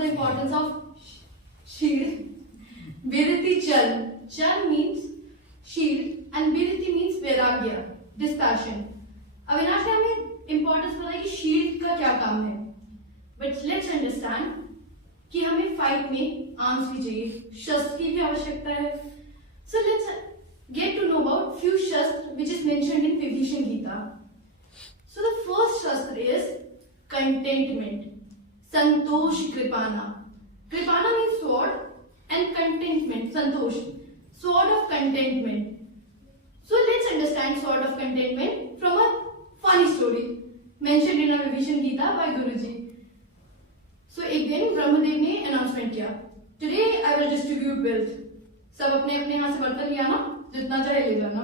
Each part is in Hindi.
the importance of shield. Viriti chal. Chal means shield and viriti means vairagya, dispassion. Avinash ने हमें इंपॉर्टेंस बताई कि शील्ड का क्या काम है, बट लेट्स अंडरस्टैंड कि हमें फाइट में आर्म्स भी चाहिए, शस्त्र की भी आवश्यकता है. So let's get to know about few shastra which is mentioned in Vibhishan Gita. So the first shastra is contentment, santosh kripana. Kripana means sword and contentment, santosh, sword of contentment. So let's understand sword of contentment from a funny story mentioned in a Vibhishan Gita by Guruji. So एक दिन ब्रह्मदेव ने अनाउंसमेंट किया, today I will distribute wealth. सब अपने अपने यहाँ से बर्तन लिया ना, जितना चाहे ले जाना.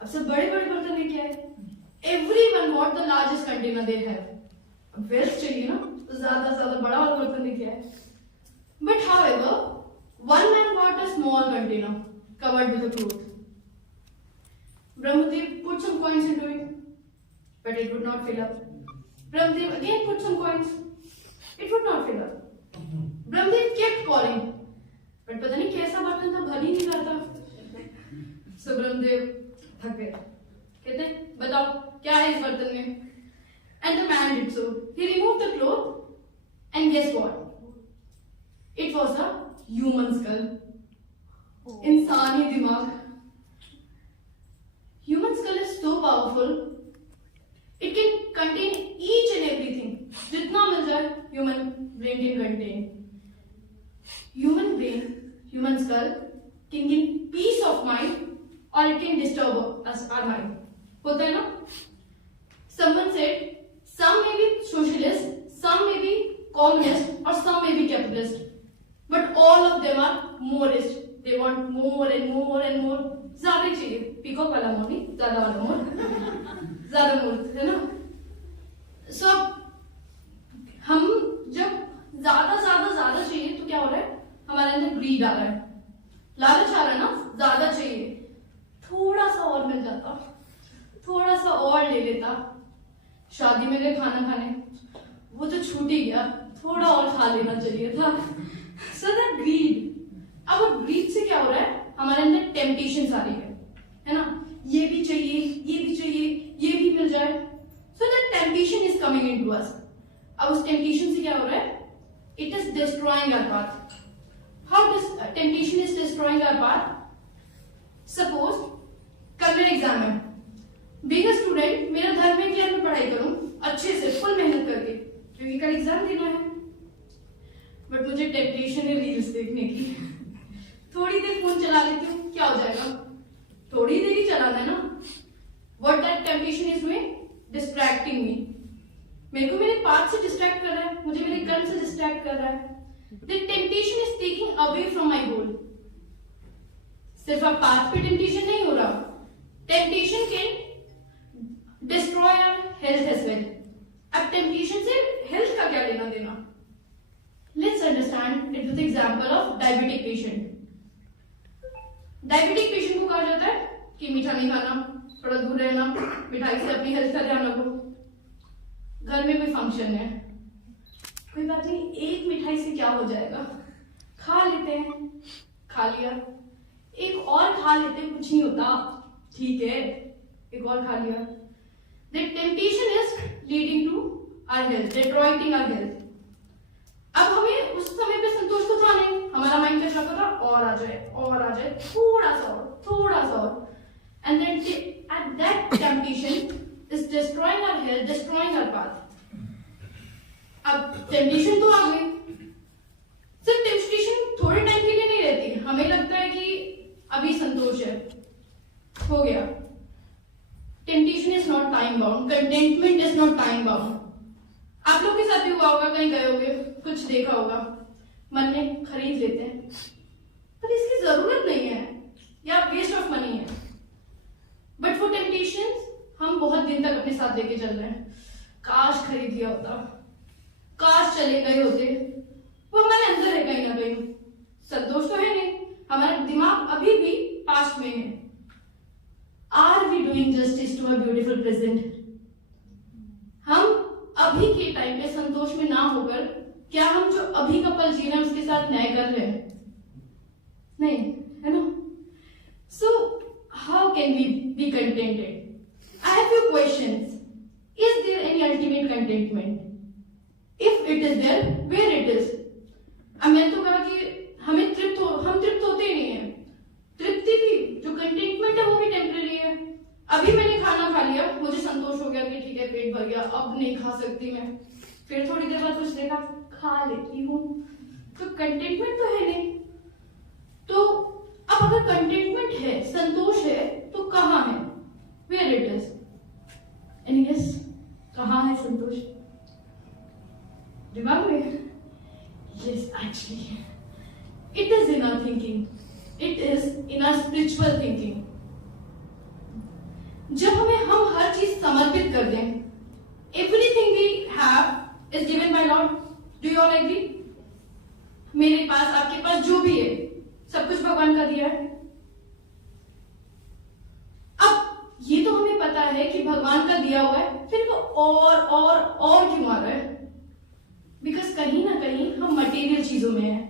अब सब बड़े बड़े बर्तन लेके आए. Everyone want the largest container they have. अब वेल्थ चाहिए ना, तो ज्यादा से ज्यादा बड़ा वाला बर्तन लेके आए. But however one man want a small container covered with a cloth. Brahmadev put some coins into it, but it would not fill up. Brahmadev again put some coins. It would not fill up. Brahmadev kept pouring, but पता नहीं कैसा बर्तन था, भर ही नहीं करता. So Brahmadev थक गए. कहते हैं बताओ क्या है इस बर्तन में. And the man did so. He removed the cloth, and guess what? It was a human skull. इंसानी दिमाग. Human skull is so powerful. It can contain each and everything. जितना मिल जाए human brain can contain. Human brain, human skull can give peace of mind or it can disturb us, our mind. होता है ना? Someone said, some may be socialist, some may be communist, or some may be capitalist, but all of them are morist. They want more and more and more. ज्यादा चाहिए, पीकॉक वाला मोर नहीं, ज्यादा वाला मोर, ज्यादा मोर, है ना? So हम जब ज्यादा ज्यादा ज्यादा चाहिए तो क्या हो रहा है, हमारे अंदर ग्रीड आ रहा है, लालच आ रहा है ना, ज्यादा चाहिए. थोड़ा सा और मिल जाता, थोड़ा सा और ले लेता. शादी में गए खाना खाने, वो तो छूट ही गया, थोड़ा और खा लेना चाहिए था. So that greed. अब ग्रीड से क्या हो रहा है, हमारे अंदर टेम्पटेशन आ रही है ना, ये भी चाहिए, ये भी चाहिए, ये भी मिल जाए. So that temptation is coming into us. अब उस टेम्पटेशन से क्या हो रहा है, it is destroying our path. How this temptation is destroying our path. Suppose कल मेरा एग्जाम है. बीइंग अ स्टूडेंट मेरा धर्म है कि मैं पढ़ाई करूं अच्छे से, फुल मेहनत करके, क्योंकि कल एग्जाम देना है. बट मुझे टेम्पटेशन है रील्स देखने की. थोड़ी देर फोन चला लेती हूँ, क्या हो जाएगा, थोड़ी देर ही चलाना है ना. What that temptation is doing? Distracting me. मेरे को मेरे पाथ से डिस्ट्रैक्ट कर रहा है, मुझे मेरे कर्म से डिस्ट्रैक्ट कर रहा है. The temptation is taking away from my goal. सिर्फ अब पाथ पे टेम्पटेशन नहीं हो रहा, temptation can destroy our health as well. अब टेम्पटेशन से हेल्थ का क्या लेना देना. Let's understand it with the example of diabetic patient. Diabetic patient को कहा जाता है कि मीठा नहीं खाना, थोड़ा दूर रहना, मिठाई से अपनी हेल्थ का ध्यान रखो. घर में कोई फंक्शन है, कोई बात नहीं, एक मिठाई से क्या हो जाएगा, खा लेते हैं, खा लिया. एक और खा लेते हैं, कुछ नहीं होता, ठीक है, एक और खा लिया. That temptation is leading to our health, destroying our health. अब हमें उस समय पे संतोष तो था नहीं, हमारा माइंड कैसा कर रहा, और आ जाए, और आ जाए, थोड़ा सा और, थोड़ा सा और. And then at that temptation is destroying our health, destroying our path. अब टेम्पटेशन तो आ गई. सिर्फ टेम्पटेशन थोड़े टाइम के लिए नहीं रहती. हमें लगता है कि अभी संतोष है, हो गया. Temptation is not time bound, contentment is not time bound. आप लोग के साथ भी हुआ होगा, कहीं गए होगे, कुछ देखा होगा, मन में खरीद लेते हैं, पर इसकी जरूरत नहीं है या वेस्ट ऑफ मनी है. बट फॉर टेम्पटेशंस हम बहुत दिन तक अपने साथ लेके चल रहे हैं. काश खरीद लिया होता, काश चले गए होते. वो हमारे अंदर है कहीं ना कहीं. संतोष तो है नहीं, हमारा दिमाग अभी भी पास्ट में है. Are we doing justice to a beautiful present? हम अभी के टाइम पे संतोष में ना होकर क्या क्या हम जो अभी का पल जी रहे हैं उसके साथ न्याय कर रहे हैं? नहीं, है ना? So how can we be contented? I have few questions. Is there any ultimate contentment? If it is there, where it is? अब मैं तो कहा कि हम तृप्त होते ही नहीं है। तृप्ति भी, जो कंटेंटमेंट है वो भी टेम्परेरी है। अभी मैंने खाना खा लिया, मुझे संतोष हो गया कि ठीक है पेट भर गया, अब नहीं खा सकती मैं, फिर थोड़ी देर बाद कुछ देखा खा लेती हूँ, तो कंटेंटमेंट तो है नहीं। तो अब अगर कंटेंटमेंट है, संतोष है, तो कहाँ है? Where it is? Any guess? कहाँ है संतोष? दिमाग में? Yes, actually it is in our thinking, it is in our spiritual thinking. जब हम हर चीज समर्पित कर दें, everything we have is given by Lord. Do you all agree? मेरे पास, आपके पास जो भी है, सब कुछ भगवान का दिया है। अब ये तो हमें पता है कि भगवान का दिया हुआ है, फिर वो और क्यों आ रहा है? बिकॉज कहीं ना कहीं हम मटेरियल चीजों में हैं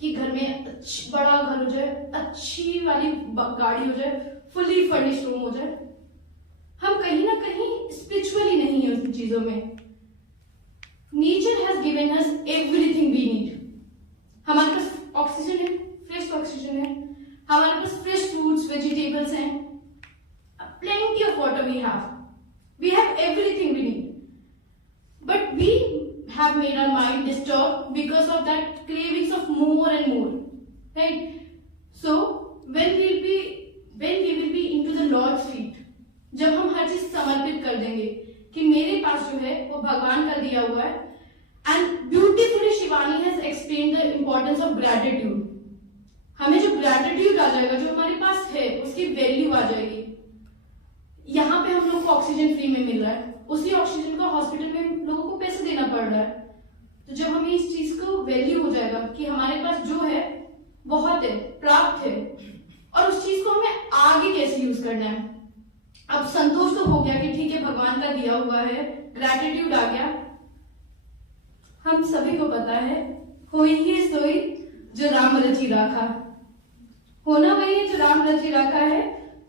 कि घर में बड़ा घर हो जाए, अच्छी वाली गाड़ी हो जाए, फुली फर्निश्ड रूम हो जाए। हम कहीं ना कहीं स्पिरिचुअली नहीं है उन चीजों में। Nature has given us everything we need. हमारे पास ऑक्सीजन है, फ्रेश ऑक्सीजन है, हमारे पास फ्रेश फ्रूट्स, वेजिटेबल्स हैं, plenty of water we have everything we need, but we have made our mind disturbed because of that cravings of more and more, right? So when we will be into the Lord's feet, जब हम हर चीज समर्पित कर देंगे कि मेरे पास जो है वो भगवान का दिया हुआ है। And beautifully Shivani has explained the importance of gratitude. हमें जो ग्रैटिट्यूड आ जाएगा, जो हमारे पास है उसकी वैल्यू आ जाएगी। यहाँ पे हम लोग को ऑक्सीजन फ्री में मिल रहा है, उसी ऑक्सीजन का हॉस्पिटल में लोगों को पैसे देना पड़ रहा है। तो जब हमें इस चीज को वैल्यू हो जाएगा कि हमारे पास जो है बहुत है, प्राप्त है, और उस चीज को हमें आगे कैसे यूज करना है। अब संतोष तो हो गया कि ठीक है भगवान का दिया हुआ है, ग्रैटिट्यूड आ गया। हम सभी को पता है, होई ही सोई जो राम रची राखा, होना वही है जो राम रची राखा है।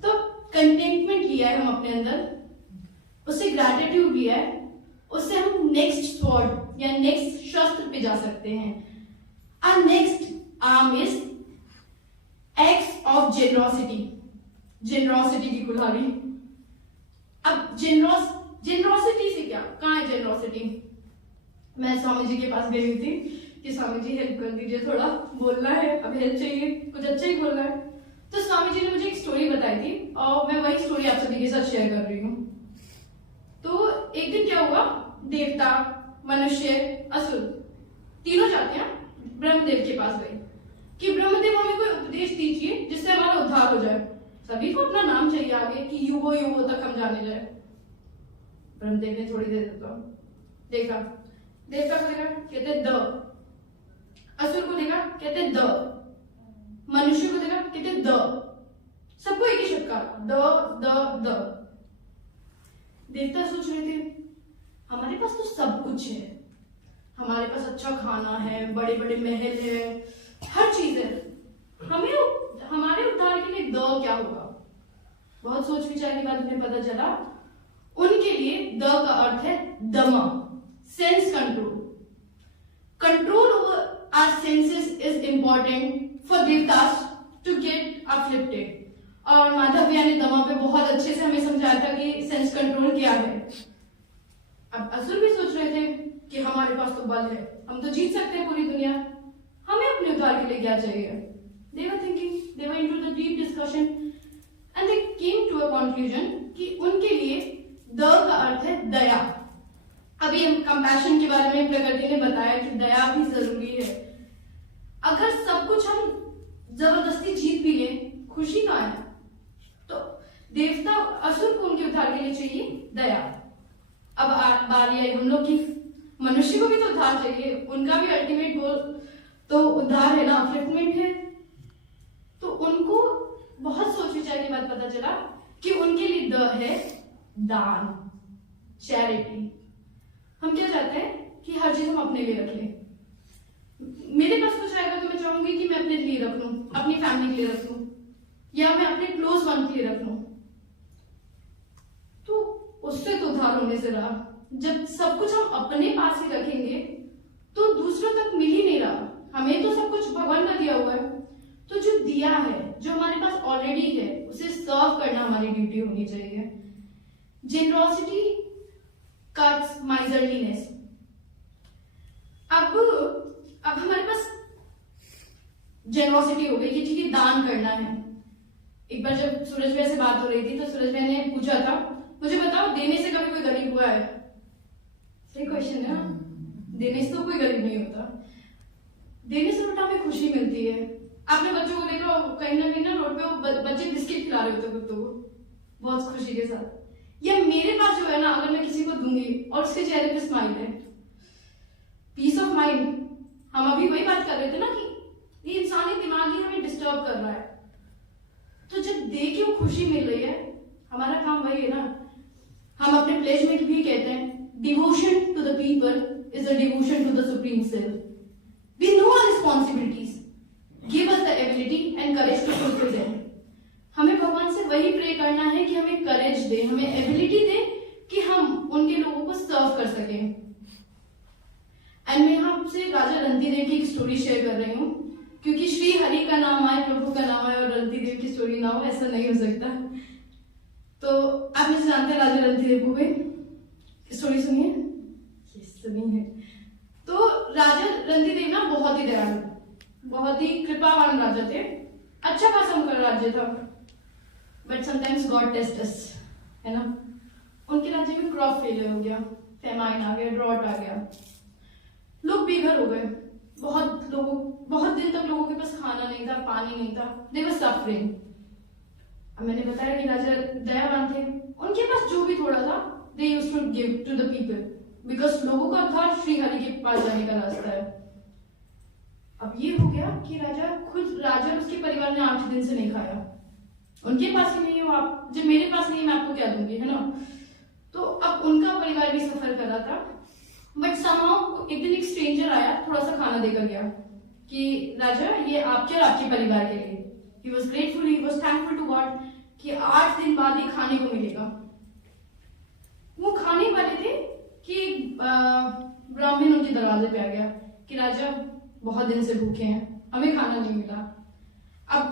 तो कंटेंटमेंट लिया है हम अपने अंदर, उससे ग्रैटिट्यूड लिया है, उससे हम नेक्स्ट स्वॉर्ड या नेक्स्ट शस्त्र पे जा सकते हैं। और next arm is acts of generosity, generosity की कुल्हाड़ी। अब जेनरोसिटी से क्या, कहाँ है जेनरोसिटी? मैं स्वामी जी के पास गई हुई थी कि स्वामी जी हेल्प कर दीजिए, थोड़ा बोलना है, अब हेल्प चाहिए, कुछ अच्छा ही बोलना है। तो स्वामी जी ने मुझे एक स्टोरी बताई थी और मैं वही स्टोरी आप सभी के साथ शेयर कर रही हूँ। तो एक दिन क्या हुआ, देवता, मनुष्य, असुर तीनों जाते हैं ब्रह्मदेव के पास गए कि ब्रह्मदेव हमें कोई उपदेश दीजिए जिससे हमारा उद्धार हो जाए। सभी को अपना नाम चाहिए आगे कि युगों तक हम जाने जाए। ब्रह्मदेव ने थोड़ी देर देखा, देवता को देखा, कहते द, असुर को देखा, कहते द, मनुष्य को देखा, कहते द, सबको एक ही शब्द का द द द। देवता सोच रहे थे हमारे पास तो सब कुछ है, हमारे पास अच्छा खाना है, बड़े बड़े महल है, हर चीज है, हमें हमारे उद्धार के लिए द क्या होगा? बहुत सोच विचार के बाद उन्हें पता चला उनके लिए द का अर्थ है दमा, sense control. Control over our senses is important for देवतास टू गेट अपलिफ्टेड। और माधव भैया ने दमा पे बहुत अच्छे से हमें समझाया था कि सेंस कंट्रोल क्या है। अब असुर भी सोच रहे थे कि हमारे पास तो बल है, हम तो जीत सकते हैं पूरी दुनिया, हमें अपने उद्धार के लिए क्या चाहिए? They were thinking, they were into the deep discussion and they came to a conclusion कि उनके लिए द का अर्थ है दया। अभी हम कंपैशन के बारे में प्रकृति ने बताया कि दया भी जरूरी है। अगर सब कुछ हम जबरदस्ती जीत भी लें, खुशी कहाँ है? तो देवता असुर को उनके उद्धार के लिए चाहिए दया। अब बारी आई हम लोग की, मनुष्य को भी तो उद्धार चाहिए, उनका भी अल्टीमेट गोल तो उद्धार है ना, अपलिफ्टमेंट है। तो उनको बहुत सोच विचार के बाद पता चला कि उनके लिए द है दान, चैरिटी। हम क्या चाहते हैं कि हर चीज हम अपने लिए रख लें, लिए रख लूं, अपनी फैमिली के लिए रख लूं, या मैं अपने क्लोज वन के लिए रख लूं, तो उससे तो उधार होने से रहा। जब सब कुछ हम अपने पास ही रखेंगे तो दूसरों तक मिल ही नहीं रहा। हमें तो सब कुछ भगवान का दिया हुआ है, तो जो दिया है, जो हमारे पास ऑलरेडी है, उसे सर्व करना हमारी ड्यूटी होनी चाहिए। Generosity cuts miserliness. अब हमारे पास जेनरोसिटी हो गई कि ठीक है, दान करना है। एक बार जब सूरज भैया से बात हो रही थी तो सूरज भैया ने पूछा था, मुझे बताओ देने से कभी कोई गरीब हुआ है? सही क्वेश्चन है ना? देने से तो कोई गरीब नहीं होता। देने से उल्टा हमें खुशी मिलती है। आपने बच्चों को देखा कहीं ना कहीं ना रोड पे वो बच्चे बिस्किट खिला रहे होते कुत्तों को बहुत खुशी के साथ। या मेरे पास जो है ना, अगर मैं किसी को दूंगी और उसके चेहरे पे स्माइल है, पीस ऑफ माइंड। हम अभी वही बात कर रहे थे ना कि ये इंसानी दिमाग ही हमें डिस्टर्ब कर रहा है। तो जब दे के वो खुशी मिल रही है, हमारा काम वही है ना। हम अपने प्लेज में भी कहते हैं, devotion to the people is a devotion to the supreme self. We know our responsibilities, give us the ability and courage to fulfil them. हमें भगवान से वही प्रे करना है कि हमें करेज दे, हमें एबिलिटी दे कि हम उनके लोगों को सर्व कर सकें। एंड मैं आपसे राजा रंती देव की एक स्टोरी शेयर कर रही हूँ, क्योंकि श्री हरि का नाम आए, प्रभु का नाम आए और रंती देव की स्टोरी ना हो, ऐसा नहीं हो सकता। तो आप मुझे जानते हैं राजा रंती देव को, भी स्टोरी सुनिए। सुनी है। तो राजा रंती देव ना बहुत ही दयालु, बहुत ही कृपावान राजा थे। अच्छा खासा उनका राज्य था, बट समटाइम्स गॉड टेस्ट अस, है ना। उनके राज्य में क्रॉप फेलियर हो गया, फेमाइन आ गया, ड्रॉट आ गया, लोग बेघर हो गए। बहुत दिन तक लोगों के पास खाना नहीं था, पानी नहीं था, दे वर सफरिंग। अब मैंने बताया कि राजा दयावान थे, उनके पास जो भी थोड़ा था they used to give to the people, because लोगों का था श्री हरि के पास जाने का रास्ता है। अब ये हो गया कि राजा और उसके परिवार ने 8 दिन से नहीं खाया। उनके पास ही नहीं हो आप, जब मेरे पास नहीं है मैं आपको क्या दूंगी, है ना। तो अब उनका परिवार भी सफर कर रहा था। बट समहाउ एक दिन एक स्ट्रेंजर आया, थोड़ा सा खाना देकर गया कि राजा ये आपके और आपके परिवार के लिए। He was grateful, he was thankful to God कि 8 दिन बाद ही खाने को मिलेगा। वो खाने वाले थे कि ब्राह्मण उनके दरवाजे पे आ गया कि राजा बहुत दिन से भूखे हैं, हमें खाना नहीं मिला। अब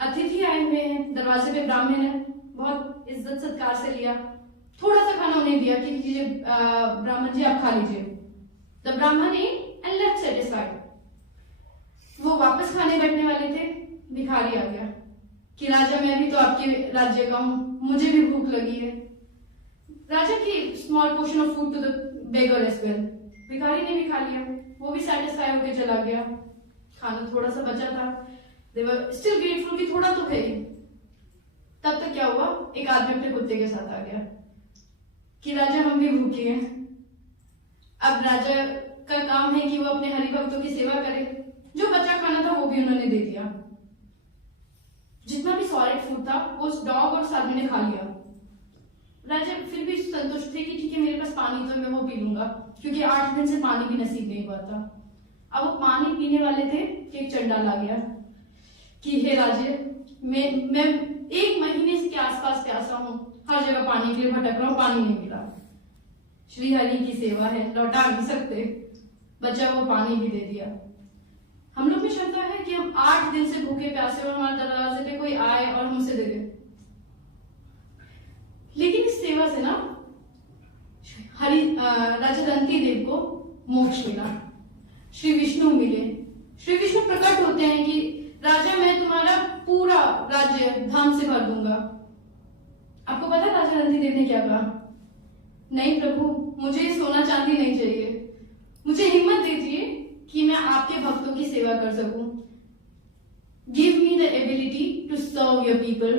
अतिथि आए हुए हैं, दरवाजे पे ब्राह्मण है, बहुत इज्जत सत्कार से लिया, थोड़ा सा खाना उन्हें दिया कि लीजिए ब्राह्मण जी आप खा लीजिए। द ब्राह्मण एट एंड लेफ्ट सेटिस्फाइड। वो वापस खाने बैठने वाले थे, भिखारी आ गया कि राजा मैं भी तो आपके राज्य का हूं, मुझे भी भूख लगी है। राजा की small portion of food to the beggar as well. भिखारी ने भी खा लिया, वो भी सेटिस्फाई होकर चला गया। खाना थोड़ा सा बचा था, दे वर स्टिल ग्रेटफुल कि थोड़ा तो है। तब तक क्या हुआ, एक आदमी अपने कुत्ते के साथ आ गया कि राजा हम भी भूखे हैं। अब राजा का काम है कि वो अपने हरि भक्तों की सेवा करे। जो बचा खाना था वो भी उन्होंने दे दिया, जितना भी सॉलिड फूड था वो उस डॉग और उस आदमी ने खा लिया। राजा फिर भी संतुष्ट थे कि ठीक है मेरे पास पानी तो मैं वो पी लूंगा, क्योंकि 8 दिन से पानी भी नसीब नहीं हुआ था। अब वो पानी पीने वाले थे कि एक चंडाल आ गया कि हे राजे मैं 1 महीने के आसपास प्यासा हूं, हर जगह पानी के लिए भटक रहा हूं, पानी नहीं मिला। श्री हरि की सेवा है, लौटा नहीं सकते, बच्चा वो पानी भी दे दिया। हम लोग में क्षमता है कि हम 8 दिन से भूखे प्यासे और हमारे दरवाजे पे कोई आए और हमसे दे दे। लेकिन इस सेवा से ना राजा रंती देव को मोक्ष मिला, श्री विष्णु मिले। श्री विष्णु प्रकट होते हैं कि राजा मैं तुम्हारा पूरा राज्य धन से भर दूंगा। आपको पता है राजा रंती देव ने क्या कहा? नहीं प्रभु, मुझे सोना चांदी नहीं चाहिए, मुझे हिम्मत दीजिए कि मैं आपके भक्तों की सेवा कर सकूं। Give me the ability to serve your people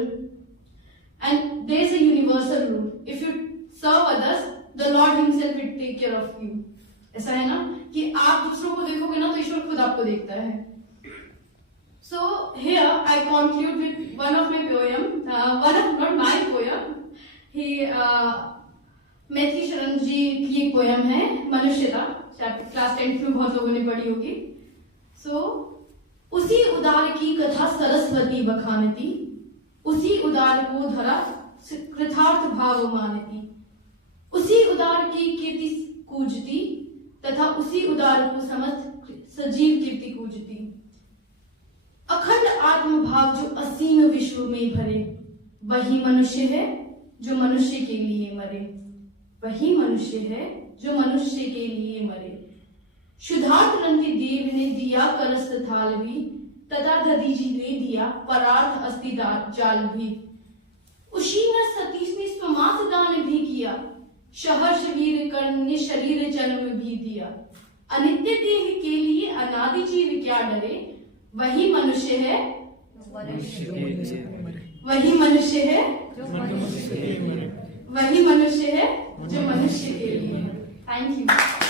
and there is a universal rule, if you serve others the Lord himself will take care of you. ऐसा है ना कि आप दूसरों को देखोगे ना तो ईश्वर खुद आपको देखता है। So here I conclude with one of my poem, not my poem. Maithili Sharan जी की एक पोयम है मनुष्यता, क्लास 10th में बहुत लोगों ने पढ़ी होगी। So उसी उदार की कथा सरस्वती बखानती, उसी उदार को धरा कृतार्थ भाव मानती, उसी उदार की कीर्ति कूजती तथा उसी उदार को समस्त सजीव कीर्ति कूजती। अखंड आत्मभाव जो असीम विश्व में भरे, वही मनुष्य है जो मनुष्य के लिए मरे, वही मनुष्य है जो मनुष्य के लिए मरे। शुद्धार्थनंदी देव ने दिया करस्त थाल भी, तथा दधीजी ने दिया परार्थ अस्थि जाल भी। उसी न सतीश ने स्वमास दान भी किया, सहर्ष वीर कर्ण ने शरीर जन्म भी दिया। अनित्य देह के लिए अनादि जीव क्या डरे, वही मनुष्य है वही मनुष्य है वही मनुष्य है जो मनुष्य के लिए। Thank you.